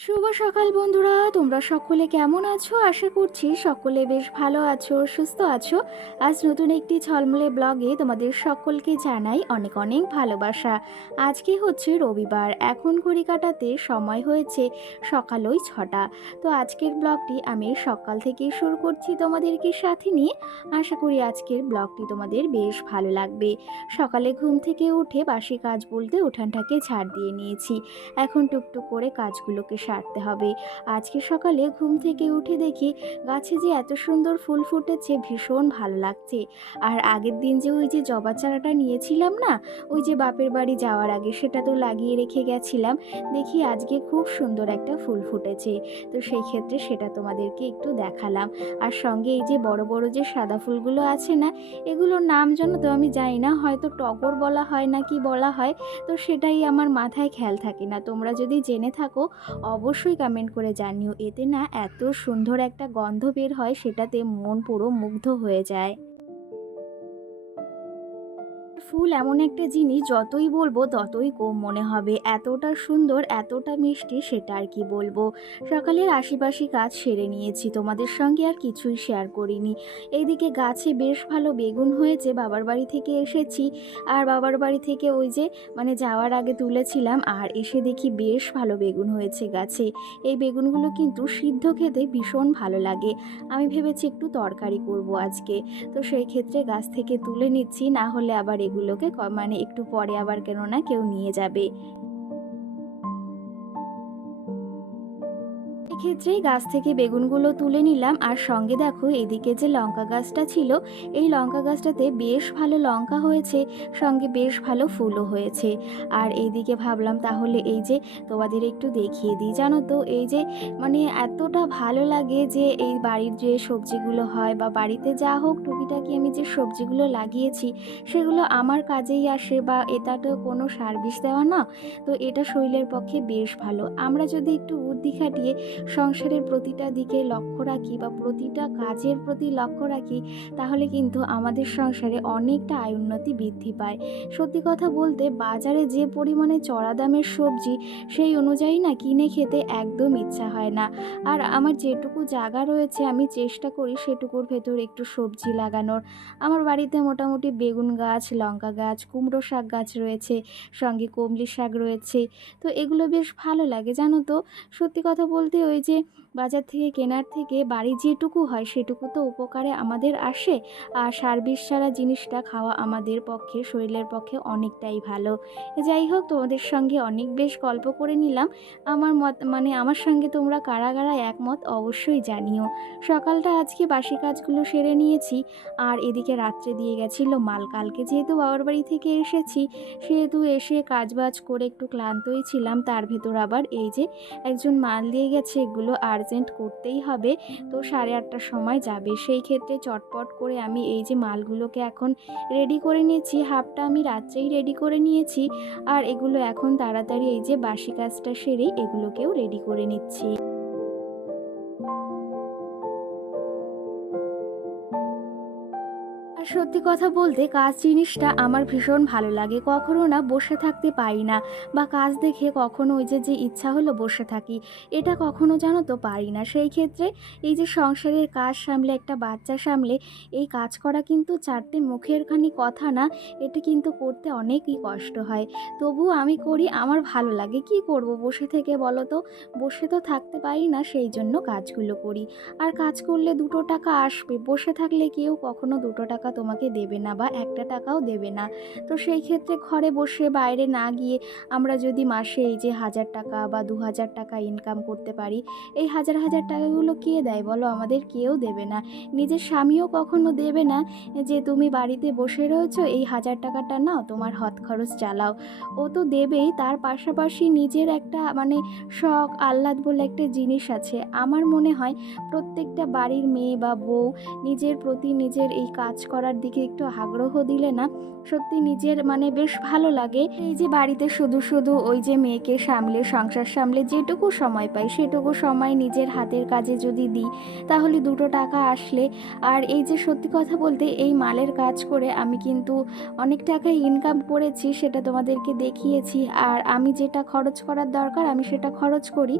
শুভ সকাল বন্ধুরা, তোমরা সকলে কেমন আছো? আশা করছি সকলে বেশ ভালো আছো, সুস্থ আছো। আজ নতুন একটি ঝলমলে ব্লগে তোমাদের সকলকে জানাই অনেক অনেক ভালোবাসা। আজকে হচ্ছে রবিবার, এখন ঘড়ি কাটাতে সময় হয়েছে সকাল ওই ছটা। তো আজকের ব্লগটি আমি সকাল থেকে শুরু করছি তোমাদেরকে সাথে নিয়ে। আশা করি আজকের ব্লগটি তোমাদের বেশ ভালো লাগবে। সকালে ঘুম থেকে উঠে বাসি কাজ বলতে উঠানটাকে ঝাড় দিয়ে নিয়েছি। এখন টুকটুক করে কাজগুলোকে সারতে হবে। আজকে সকালে ঘুম থেকে উঠে দেখি গাছে যে এত সুন্দর ফুল ফুটেছে, ভীষণ ভালো লাগছে। আর আগের দিন যে ওই যে জবা চারাটা নিয়েছিলাম না, ওই যে বাপের বাড়ি যাওয়ার আগে সেটা তো লাগিয়ে রেখে গেছিলাম। দেখি আজকে খুব সুন্দর একটা ফুল ফুটেছে। তো সেই ক্ষেত্রে সেটা তোমাদেরকে একটু দেখালাম। আর সঙ্গে এই যে বড় বড় যে সাদা ফুলগুলো আছে না, এগুলোর নাম জানো তো আমি জানি না, হয়তো টগর বলা হয় না কি বলা হয়, তো সেটাই আমার মাথায় খেয়াল থাকে না। তোমরা যদি জেনে থাকো অবশ্যই কমেন্ট করে জানিও। এতে না এত সুন্দর একটা গন্ধ বের হয়, সেটাতে মন পুরো মুগ্ধ হয়ে যায়। ফুল এমন একটা জিনিস যতই বলব ততই কম মনে হবে। এতটা সুন্দর, এতটা মিষ্টি সেটা আর কি বলব। সকালের আশিপাশি কাজ সেরে নিয়েছি, তোমাদের সঙ্গে আর কিছুই শেয়ার করিনি। এইদিকে গাছে বেশ ভালো বেগুন হয়েছে, বাবার বাড়ি থেকে এসেছি। আর বাবার বাড়ি থেকে ওই যে মানে যাওয়ার আগে তুলেছিলাম আর এসে দেখি বেশ ভালো বেগুন হয়েছে গাছে। এই বেগুনগুলো কিন্তু সিদ্ধ খেতে ভীষণ ভালো লাগে। আমি ভেবেছি একটু তরকারি করব আজকে। তো সেই ক্ষেত্রে গাছ থেকে তুলে নিচ্ছি, না হলে আবার এগুলোকে মানে একটু পরে আবার কেন না কেউ নিয়ে যাবে। এক্ষেত্রেই গাছ থেকে বেগুনগুলো তুলে নিলাম। আর সঙ্গে দেখো, এদিকে যে লঙ্কা গাছটা ছিল, এই লঙ্কা গাছটাতে বেশ ভালো লঙ্কা হয়েছে, সঙ্গে বেশ ভালো ফুলও হয়েছে। আর এইদিকে ভাবলাম তাহলে এই যে তোমাদের একটু দেখিয়ে দিই, জানো তো? এই যে মানে এতটা ভালো লাগে যে এই বাড়ির যে সবজিগুলো হয় বা বাড়িতে যা হোক টুকিটাকি আমি যে সবজিগুলো লাগিয়েছি, সেগুলো আমার কাজেই আসে বা এটা তো কোনো সার বিষ দেওয়া না। তো এটা শরীরের পক্ষে বেশ ভালো। আমরা যদি একটু বুদ্ধি খাটিয়ে সংসারের প্রতিটা দিকে লক্ষ্য রাখি বা প্রতিটা কাজের প্রতি লক্ষ্য রাখি, তাহলে কিন্তু আমাদের সংসারে অনেকটা আয় উন্নতি বৃদ্ধি পায়। সত্যি কথা বলতে, বাজারে যে পরিমাণে চড়া দামের সবজি, সেই অনুযায়ী না কিনে খেতে একদম ইচ্ছা হয় না। আর আমার যেটুকু জায়গা রয়েছে, আমি চেষ্টা করি সেটুকুর ভেতর একটু সবজি লাগানোর। আমার বাড়িতে মোটামুটি বেগুন গাছ, লঙ্কা গাছ, কুমড়ো শাক গাছ রয়েছে, সঙ্গে কমলি শাক রয়েছে। তো এগুলো বেশ ভালো লাগে, জানো তো? সত্যি কথা বলতে ওই যে বাজার থেকে কেনার থেকে বাড়ি যেটুকু হয় সেটুকু তো উপকারে আমাদের আসে। আর সার বিষ ছাড়া জিনিসটা খাওয়া আমাদের পক্ষে, শরীরের পক্ষে অনেকটাই ভালো। যাই হোক, তোমাদের সঙ্গে অনেক বেশ গল্প করে নিলাম। আমার মত মানে আমার সঙ্গে তোমরা কারা কারা একমত অবশ্যই জানিও। সকালটা আজকে বাসি কাজগুলো সেরে নিয়েছি। আর এদিকে রাত্রে দিয়ে গেছিল মাল। কালকে যেহেতু বাবার বাড়ি থেকে এসেছি, সেহেতু এসে কাজবাজ করে একটু ক্লান্তই ছিলাম। তার ভেতর আবার এই যে একজন মাল দিয়ে গেছে এগুলো। আর্জেন্ট করতেই হবে। তো সাড়ে আটটার সময় যাবে। সেই ক্ষেত্রে চটপট করে আমি এই যে মালগুলোকে এখন রেডি করে নিয়েছি, হাফটা আমি রাত্রেই রেডি করে নিয়েছি। আর এগুলো এখন তাড়াতাড়ি এই যে বাসি কাজটা সেরেই এগুলোকেও রেডি করে নিচ্ছি। সত্যি কথা বলতে কাজ জিনিসটা আমার ভীষণ ভালো লাগে। কখনো না বসে থাকতে পারি না বা কাজ দেখে কখনো ওই যে যে ইচ্ছা হলো বসে থাকি, এটা কখনো জানো তো পারি না। সেই ক্ষেত্রে এই যে সংসারের কাজ সামলে, একটা বাচ্চা সামলে, এই কাজ করা কিন্তু চারটে মুখের খানি কথা না, এটা কিন্তু করতে অনেকই কষ্ট হয়। তবুও আমি করি, আমার ভালো লাগে। কি করব বসে থেকে বলো তো? বসে তো থাকতে পারি না, সেই জন্য কাজগুলো করি। আর কাজ করলে দুটো টাকা আসবে, বসে থাকলে কেউ কখনো দুটো টাকা তোমাকে দেবে না বা একটা টাকাও দেবে না। তো সেই ক্ষেত্রে ঘরে বসে বাইরে না গিয়ে আমরা যদি মাসে এই যে হাজার টাকা বা দু হাজার টাকা ইনকাম করতে পারি, এই হাজার হাজার টাকাগুলো কে দেয় বলো? আমাদের কেউ দেবে না। নিজের স্বামীও কখনো দেবে না যে তুমি বাড়িতে বসে রয়েছো, এই হাজার টাকাটা নাও, তোমার হৎ খরচ চালাও। ও তো দেবেই, তার পাশাপাশি নিজের একটা মানে শখ, আহ্লাদ বলে একটা জিনিস আছে। আমার মনে হয় প্রত্যেকটা বাড়ির মেয়ে বা বউ নিজের প্রতি নিজের এই কাজ করার করার দিকে একটু আগ্রহ দিলে না, সত্যি নিজের মানে বেশ ভালো লাগে। এই যে বাড়িতে শুধু শুধু ওই যে মেয়েকে সামলে, সংসার সামলে যেটুকু সময় পাই, সেটুকু সময় নিজের হাতের কাজে যদি দিই, তাহলে দুটো টাকা আসলে। আর এই যে সত্যি কথা বলতে, এই মালের কাজ করে আমি কিন্তু অনেক টাকা ইনকাম করেছি, সেটা তোমাদেরকে দেখিয়েছি। আর আমি যেটা খরচ করার দরকার, আমি সেটা খরচ করি।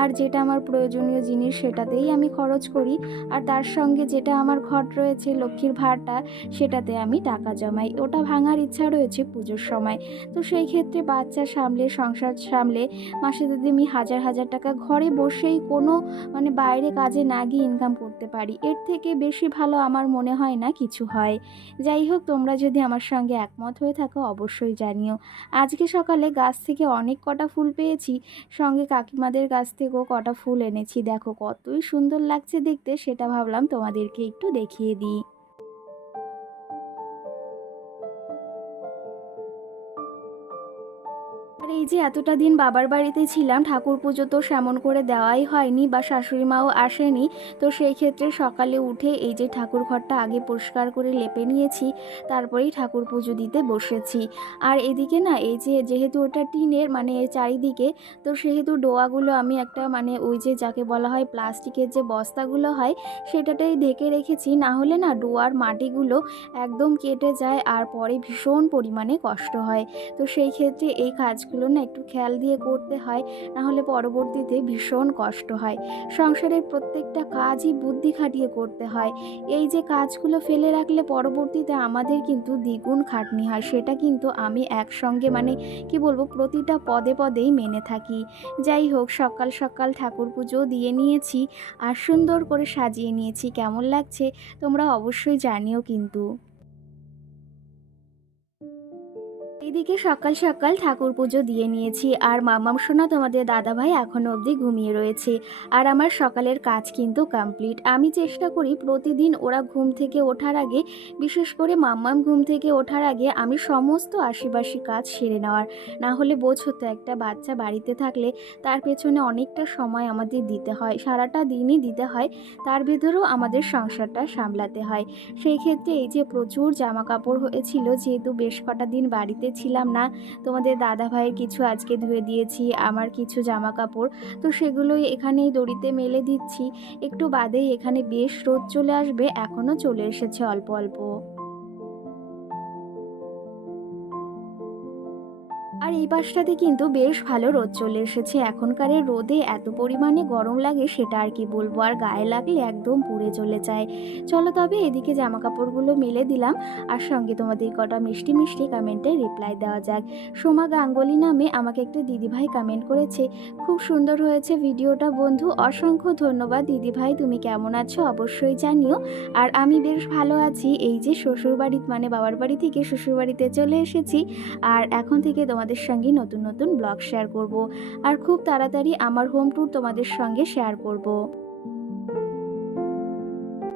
আর যেটা আমার প্রয়োজনীয় জিনিস, সেটাতেই আমি খরচ করি। আর তার সঙ্গে যেটা আমার ঘট রয়েছে, লক্ষ্মীর ভাড়টা সেটাতে আমি টাকা জমাই। ওটা ভাঙার ইচ্ছা রয়েছে পুজোর সময়। তো সেই ক্ষেত্রে বাচ্চা সামলে, সংসার সামলে, মাসে যদি আমি হাজার হাজার টাকা ঘরে বসেই কোনো মানে বাইরে কাজে না গিয়ে ইনকাম করতে পারি, এর থেকে বেশি ভালো আমার মনে হয় না কিছু হয়। যাই হোক, তোমরা যদি আমার সঙ্গে একমত হয়ে থাকো, অবশ্যই জানিও। আজকে সকালে গাছ থেকে অনেক কটা ফুল পেয়েছি। সঙ্গে কাকিমাদের গাছ থেকেও কটা ফুল এনেছি। দেখো কতই সুন্দর লাগছে দেখতে, সেটা ভাবলাম তোমাদেরকে একটু দেখিয়ে দিই। এই যে এতটা দিন বাবার বাড়িতে ছিলাম, ঠাকুর পুজো তো সেমন করে দেওয়াই হয়নি বা শাশুড়ি মাও আসেনি। তো সেই ক্ষেত্রে সকালে উঠে এই যে ঠাকুর ঘরটা আগে পরিষ্কার করে লেপে নিয়েছি, তারপরেই ঠাকুর পুজো দিতে বসেছি। আর এদিকে না, এই যে যেহেতু ওটা টিনের মানে চারিদিকে, তো সেহেতু ডোয়াগুলো আমি একটা মানে ওই যে যাকে বলা হয় প্লাস্টিকের যে বস্তাগুলো হয়, সেটাতেই ঢেকে রেখেছি। না হলে না ডোয়ার মাটিগুলো একদম কেটে যায় আর পরে ভীষণ পরিমাণে কষ্ট হয়। তো সেই ক্ষেত্রে এই কাজগুলো না, একটু খেয়াল দিয়ে করতে হয়, না হলে পরবর্তীতে ভীষণ কষ্ট হয়। সংসারের প্রত্যেকটা কাজই বুদ্ধি খাটিয়ে করতে হয়। এই যে কাজগুলো ফেলে রাখলে পরবর্তীতে আমাদের কিন্তু দ্বিগুণ খাটনি হয়। সেটা কিন্তু আমি একসঙ্গে মানে কি বলব, প্রতিটা পদে পদেই মেনে থাকি। যাই হোক, সকাল সকাল ঠাকুর পুজো দিয়ে নিয়েছি আর সুন্দর করে সাজিয়ে নিয়েছি। কেমন লাগছে তোমরা অবশ্যই জানিও কিন্তু। এদিকে সকাল সকাল ঠাকুর পুজো দিয়ে নিয়েছি। আর মামাম সোনা তোমাদের দাদাভাই এখনও অবধি ঘুমিয়ে রয়েছে। আর আমার সকালের কাজ কিন্তু কমপ্লিট আমি চেষ্টা করি প্রতিদিন ওরা ঘুম থেকে ওঠার আগে, বিশেষ করে মাম্মাম ঘুম থেকে ওঠার আগে আমি সমস্ত আশিবাসী কাজ সেরে নেওয়ার। না হলে বোঝ হতো একটা বাচ্চা বাড়িতে থাকলে তার পেছনে অনেকটা সময় আমাদের দিতে হয়, সারাটা দিনই দিতে হয়, তার ভেতরেও আমাদের সংসারটা সামলাতে হয়। সেই ক্ষেত্রে এই যে প্রচুর জামা কাপড় হয়েছিল, যেহেতু বেশ কটা দিন বাড়িতে ছিলাম না, তোমাদের দাদা ভাইয়ের কিছু আজকে ধুয়ে দিয়েছি, আমার কিছু জামা কাপড় তো সেগুলোই এখানেই দড়িতে মেলে দিচ্ছি। একটু বাদেই এখানে বেশ রোদ চলে আসবে, এখনও চলে এসেছে অল্প অল্প। এই পাশটাতে কিন্তু বেশ ভালো রোদ চলে এসেছে। এখনকারের রোদে এত পরিমাণে গরম লাগে সেটা আর কি বলব? আর গায়ে লাগলে একদম পুড়ে চলে যায়। চলো তবে এদিকে জামা কাপড়গুলো মেলে দিলাম আর সঙ্গে তোমাদের কটা মিষ্টি মিষ্টি কমেন্টে রিপ্লাই দেওয়া যাক। সোমা গাঙ্গুলি নামে আমাকে একটা দিদিভাই কমেন্ট করেছে, খুব সুন্দর হয়েছে ভিডিওটা বন্ধু, অসংখ্য ধন্যবাদ। দিদিভাই, তুমি কেমন আছো অবশ্যই জানিও। আর আমি বেশ ভালো আছি, এই যে শ্বশুরবাড়ি মানে বাবার বাড়ি থেকে শ্বশুরবাড়িতে চলে এসেছি। আর এখন থেকে তোমাদের সঙ্গে নতুন নতুন ব্লগ শেয়ার করব। আর খুব তাড়াতাড়ি আমার হোম ট্যুর তোমাদের সঙ্গে শেয়ার করব।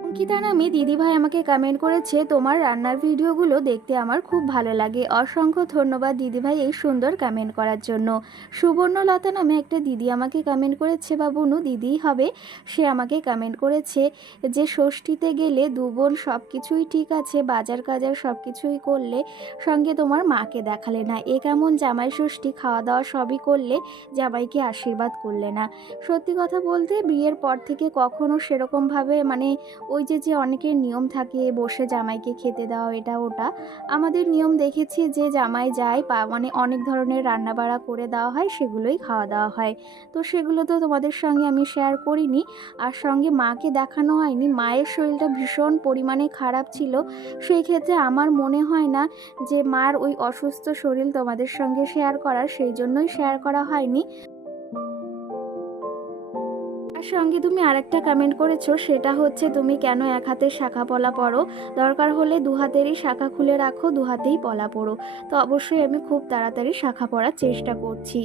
অঙ্কিতা নামে দিদিভাই আমাকে কমেন্ট করেছে, তোমার রান্নার ভিডিওগুলো দেখতে আমার খুব ভালো লাগে। অসংখ্য ধন্যবাদ দিদিভাই এই সুন্দর কমেন্ট করার জন্য। সুবর্ণলতা নামে একটা দিদি আমাকে কমেন্ট করেছে, বা বনু, দিদিই হবে। সে আমাকে কমেন্ট করেছে যে, ষষ্ঠীতে গেলে দু বোন সব কিছুই ঠিক আছে, বাজার কাজার সব কিছুই করলে সঙ্গে তোমার মাকে দেখালে না। এ কেমন জামাই ষষ্ঠী, খাওয়া দাওয়া সবই করলে জামাইকে আশীর্বাদ করলে না। সত্যি কথা বলতে বিয়ের পর থেকে কখনো সেরকমভাবে মানে ওই যে যে অনেকের নিয়ম থাকে, বসে জামাইকে খেতে দেওয়া, এটা, ওটা। আমাদের নিয়ম দেখেছি যে, জামাই যায় পা মানে অনেক ধরনের রান্নাবাড়া করে দেওয়া হয়, সেগুলোই খাওয়া দাওয়া হয়। তো সেগুলো তো তোমাদের সঙ্গে আমি শেয়ার করিনি। আর সঙ্গে মাকে দেখানো হয়নি। মায়ের শরীরটা ভীষণ পরিমাণে খারাপ ছিল। সেই ক্ষেত্রে আমার মনে হয় না যে, মার ওই অসুস্থ শরীর তোমাদের সঙ্গে শেয়ার করার, সেই জন্যই শেয়ার করা হয়নি। আর সঙ্গে তুমি আরেকটা কমেন্ট করেছ, সেটা হচ্ছে তুমি কেন এক হাতের শাখা পলা পরো দরকার হলে দু হাতেরই শাখা খুলে রাখো, দু হাতেই পলা পরো তো অবশ্যই আমি খুব তাড়াতাড়ি শাখা পরার চেষ্টা করছি।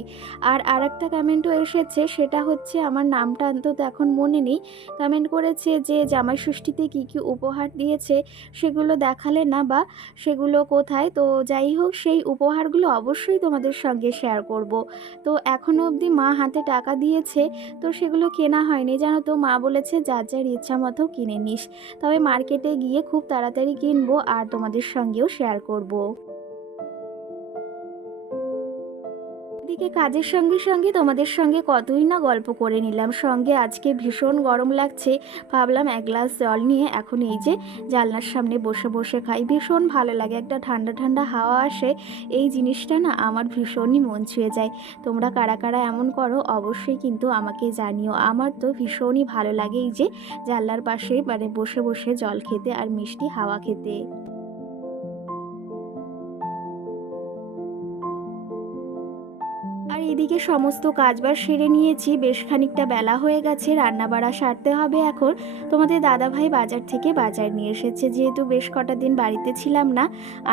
আর আরেকটা কমেন্টও এসেছে, সেটা হচ্ছে আমার নামটা অন্তত এখন মনে নেই। কমেন্ট করেছে যে জামাই ষষ্ঠীতে কী কী উপহার দিয়েছে, সেগুলো দেখালে না বা সেগুলো কোথায়? তো যাই হোক, সেই উপহারগুলো অবশ্যই তোমাদের সঙ্গে শেয়ার করব। তো এখনও অবধি মা হাতে টাকা দিয়েছে, তো সেগুলো কেনা হয়নি, জানো তো মা বলেছে, যার যার ইচ্ছা মতো কিনে নিস তবে মার্কেটে গিয়ে খুব তাড়াতাড়ি কিনবো আর তোমাদের সঙ্গেও শেয়ার করব। এদিকে কাজের সঙ্গে সঙ্গে তোমাদের সঙ্গে কতই না গল্প করে নিলাম। সঙ্গে আজকে ভীষণ গরম লাগছে। ভাবলাম এক গ্লাস জল নিয়ে এখন এই যে জানলার সামনে বসে বসে খাই। ভীষণ ভালো লাগে, একটা ঠান্ডা ঠান্ডা হাওয়া আসে। এই জিনিসটা না আমার ভীষণই মন ছুঁয়ে যায়। তোমরা কারা কারা এমন করো অবশ্যই কিন্তু আমাকে জানিও। আমার তো ভীষণই ভালো লাগে এই যে জানলার পাশে মানে বসে বসে জল খেতে আর মিষ্টি হাওয়া খেতে। এদিকে সমস্ত কাজবাজ সেরে নিয়েছি, বেশ খানিকটা বেলা হয়ে গেছে, রান্নাবাড়া সারতে হবে এখন। তোমাদের দাদাভাই বাজার থেকে বাজার নিয়ে এসেছে, যেহেতু বেশ কটা দিন বাড়িতে ছিলাম না।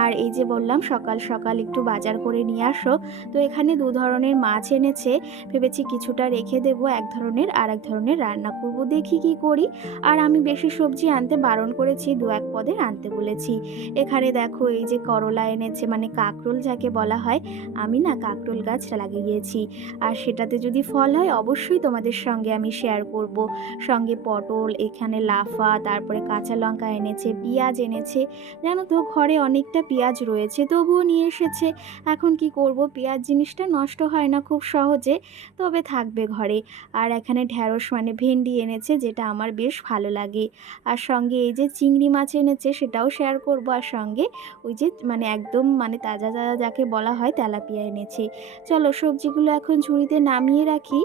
আর এই যে বললাম, সকাল সকাল একটু বাজার করে নিয়ে আসো। তো এখানে দু ধরনের মাছ এনেছে, ভেবেছি কিছুটা রেখে দেবো, এক ধরনের আর এক ধরনের রান্না করব, দেখি কি করি। আর আমি বেশি সবজি আনতে বারণ করেছি, দু এক পদের আনতে বলেছি। এখানে দেখো, এই যে করলা এনেছে মানে কাকরোল যাকে বলা হয়, আমি না কাকরোল গাছ লাগিয়েছি আর সেটাতে যদি ফল হয়, অবশ্যই তোমাদের সঙ্গে আমি শেয়ার করব। সঙ্গে পটল, এখানে লাফা, তারপরে কাঁচা লঙ্কা এনেছে, পেঁয়াজ এনেছে। জানো তো, ঘরে অনেকটা পেঁয়াজ রয়েছে, তবুও নিয়ে এসেছে। এখন কি করব? পেঁয়াজ জিনিসটা নষ্ট হয় না খুব সহজে, তবে থাকবে ঘরে। আর এখানে ঢ্যাঁড়স মানে ভেন্ডি এনেছে, যেটা আমার বেশ ভালো লাগে। আর সঙ্গে এই যে চিংড়ি মাছ এনেছে, সেটাও শেয়ার করব। আর সঙ্গে ওই যে মানে একদম মানে তাজা তাজা যাকে বলা হয়, তেলাপিয়া এনেছে। চলো সবজিগুলো এখন ঝুড়িতে নামিয়ে রাখি।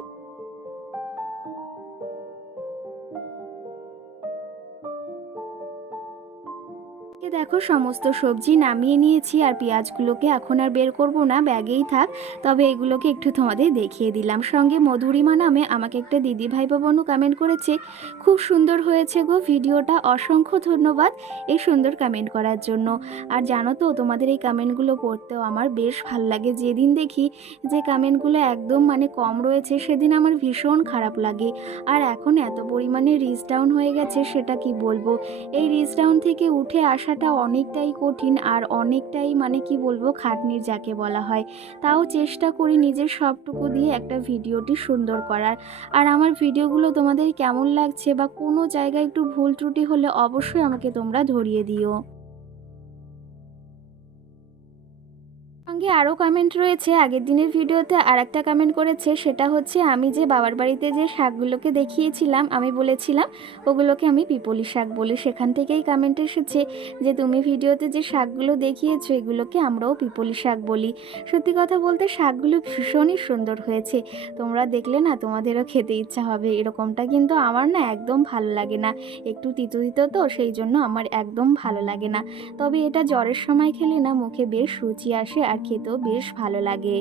দেখো, সমস্ত সবজি নামিয়ে নিয়েছি আর পেঁয়াজগুলোকে এখন আর বের করব না, ব্যাগেই থাক। তবে এগুলোকে একটু তোমাদের দেখিয়ে দিলাম। সঙ্গে মধুরিমা নামে আমাকে একটা দিদি ভাই বোনও কমেন্ট করেছে। খুব সুন্দর হয়েছে গো ভিডিওটা, অসংখ্য ধন্যবাদ এই সুন্দর কমেন্ট করার জন্য। আর জানো তো, তোমাদের এই কমেন্টগুলো পড়তেও আমার বেশ ভালো লাগে। যেদিন দেখি যে কমেন্টগুলো একদম মানে কম রয়েছে, সেদিন আমার ভীষণ খারাপ লাগে। আর এখন এত পরিমাণে রিচ ডাউন হয়ে গেছে, সেটা কি বলব? এই রিচ ডাউন থেকে উঠে আসাটা অনেকটাই কঠিন আর অনেকটাই মানে কি বলব খাটনির যাকে বলা হয়। তাও চেষ্টা করি নিজের সবটুকু দিয়ে একটা ভিডিওটি সুন্দর করার। আর আমার ভিডিওগুলো তোমাদের কেমন লাগছে বা কোনো জায়গায় একটু ভুল ত্রুটি হলে অবশ্যই আমাকে তোমরা ধরিয়ে দিও। সঙ্গে আরও কমেন্ট রয়েছে। আগের দিনের ভিডিওতে আর একটা কমেন্ট করেছে, সেটা হচ্ছে, আমি যে বাবার বাড়িতে যে শাকগুলোকে দেখিয়েছিলাম, আমি বলেছিলাম, ওগুলোকে আমি পিপলি শাক বলি সেখান থেকেই কমেন্ট এসেছে যে, তুমি ভিডিওতে যে শাকগুলো দেখিয়েছো, এগুলোকে আমরাও পিপলি শাক বলি। সত্যি কথা বলতে, শাকগুলো ভীষণই সুন্দর হয়েছে। তোমরা দেখলে না, তোমাদেরও খেতে ইচ্ছা হবে। এরকমটা কিন্তু আমার না একদম ভালো লাগে না। একটু তিতো তিতো তো, সেই জন্য আমার একদম ভালো লাগে না। তবে এটা জ্বরের সময় খেলে না, মুখে বেশ রুচি আসে। আর খেতেও বেশ ভালো লাগে।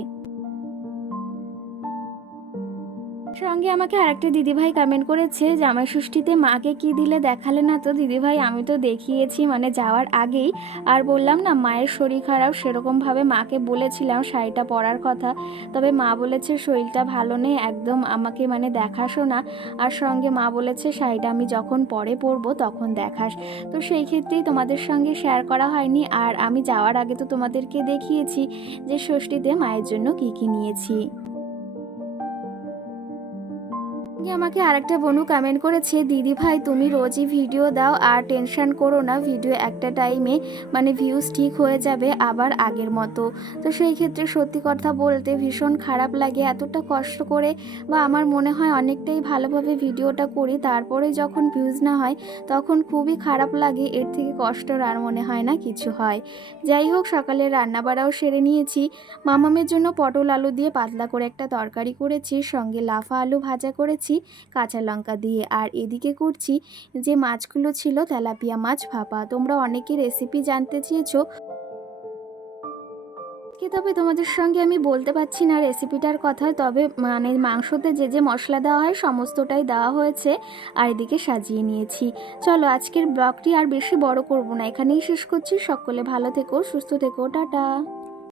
সঙ্গে আমাকে আরেকটা দিদিভাই কমেন্ট করেছে জামাই ষষ্ঠীতে মাকে কি দিলে দেখালে না তো? দিদিভাই, আমি তো দেখিয়েছি মানে যাওয়ার আগেই। আর বললাম না, মায়ের শরীর খারাপ, সেরকমভাবে মাকে বলেছিলাম, শাড়িটা পরার কথা। তবে মা বলেছে, শরীরটা ভালো নেই, একদম আমাকে মানে দেখাশোনা আর সঙ্গে মা বলেছে, শাড়িটা আমি যখন পরে পরবো, তখন দেখাস। তো সেই ক্ষেত্রেই তোমাদের সঙ্গে শেয়ার করা হয়নি। আর আমি যাওয়ার আগে তো তোমাদেরকে দেখিয়েছি যে, ষষ্ঠীতে মায়ের জন্য কি কি নিয়েছি। আমাকে আরেকটা বনু কমেন্ট করেছে, দিদি ভাই, তুমি রোজই ভিডিও দাও আর টেনশন করো না ভিডিও একটা টাইমে মানে ভিউজ ঠিক হয়ে যাবে আবার আগের মতো। তো সেই ক্ষেত্রে সত্যি কথা বলতে ভীষণ খারাপ লাগে, এতটা কষ্ট করে বা আমার মনে হয় অনেকটাই ভালোভাবে ভিডিওটা করি, তারপরে যখন ভিউজ না হয় তখন খুবই খারাপ লাগে, এর থেকে কষ্টর আর মনে হয় না কিছু হয়। যাই হোক সকালে রান্নাবাড়াও সেরে নিয়েছি। মামামের জন্য পটল আলু দিয়ে পাতলা করে একটা তরকারি করেছি, সঙ্গে লাফা আলু ভাজা করেছি কাঁচা লঙ্কা দিয়ে। আর এদিকে করছি যে মাছগুলো ছিল তেলাপিয়া মাছ ভাপা। তোমরা অনেকে রেসিপি জানতে চেয়েছো। তবে তোমাদের সঙ্গে আমি বলতে পারছি না রেসিপিটার কথা, তবে মানে মাংসতে যে যে মশলা দেওয়া হয় সমস্তটাই দেওয়া হয়েছে আর এদিকে সাজিয়ে নিয়েছি। চলো আজকের ব্লগটি আর বেশি বড় করব না। এখানেই শেষ করছি। সকলে ভালো থেকো, সুস্থ থেকো, টাটা।